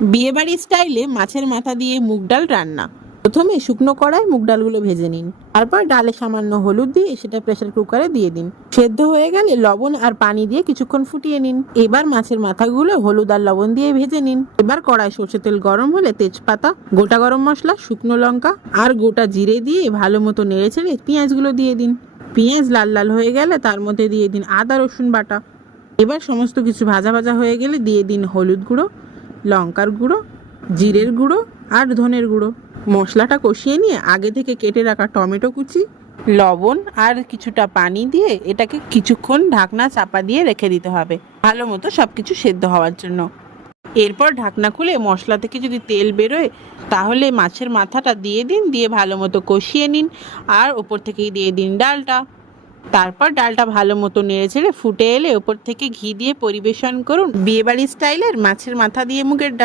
বিয়েবাড়ি স্টাইলে মাছের মাথা দিয়ে মুগ ডাল রান্না। প্রথমে শুকনো কড়ায় মুগ ডালগুলো ভেজে নিন। তারপর ডালে সামান্য হলুদ দিয়ে সেটা প্রেসার কুকারে দিয়ে দিন। সেদ্ধ হয়ে গেলে লবণ আর পানি দিয়ে কিছুক্ষণ ফুটিয়ে নিন। এবার মাছের মাথাগুলো হলুদ আর লবণ দিয়ে ভেজে নিন। এবার কড়ায় সরষের তেল গরম হলে তেজপাতা, গোটা গরম মশলা, শুকনো লঙ্কা আর গোটা জিরে দিয়ে ভালো মতো নেড়ে ছেড়ে পেঁয়াজগুলো দিয়ে দিন। পেঁয়াজ লাল লাল হয়ে গেলে তার মধ্যে দিয়ে দিন আদা রসুন বাটা। এবার সমস্ত কিছু ভাজা ভাজা হয়ে গেলে দিয়ে দিন হলুদ গুঁড়ো, লঙ্কার গুঁড়ো, জিরের গুঁড়ো আর ধনের গুঁড়ো। মশলাটা কষিয়ে নিয়ে আগে থেকে কেটে রাখা টমেটো কুচি, লবণ আর কিছুটা পানি দিয়ে এটাকে কিছুক্ষণ ঢাকনা চাপা দিয়ে রেখে দিতে হবে ভালো মতো সব কিছু সেদ্ধ হওয়ার জন্য। এরপর ঢাকনা খুলে মশলা থেকে যদি তেল বেরোয় তাহলে মাছের মাথাটা দিয়ে দিন, দিয়ে ভালো মতো কষিয়ে নিন আর ওপর থেকেই দিয়ে দিন ডালটা। তারপর ডালটা ভালো মতো নেড়ে ছেড়ে ফুটে এলে ওপর থেকে ঘি দিয়ে পরিবেশন করুন বিয়েবাড়ি স্টাইলের মাছের মাথা দিয়ে মুগের ডাল।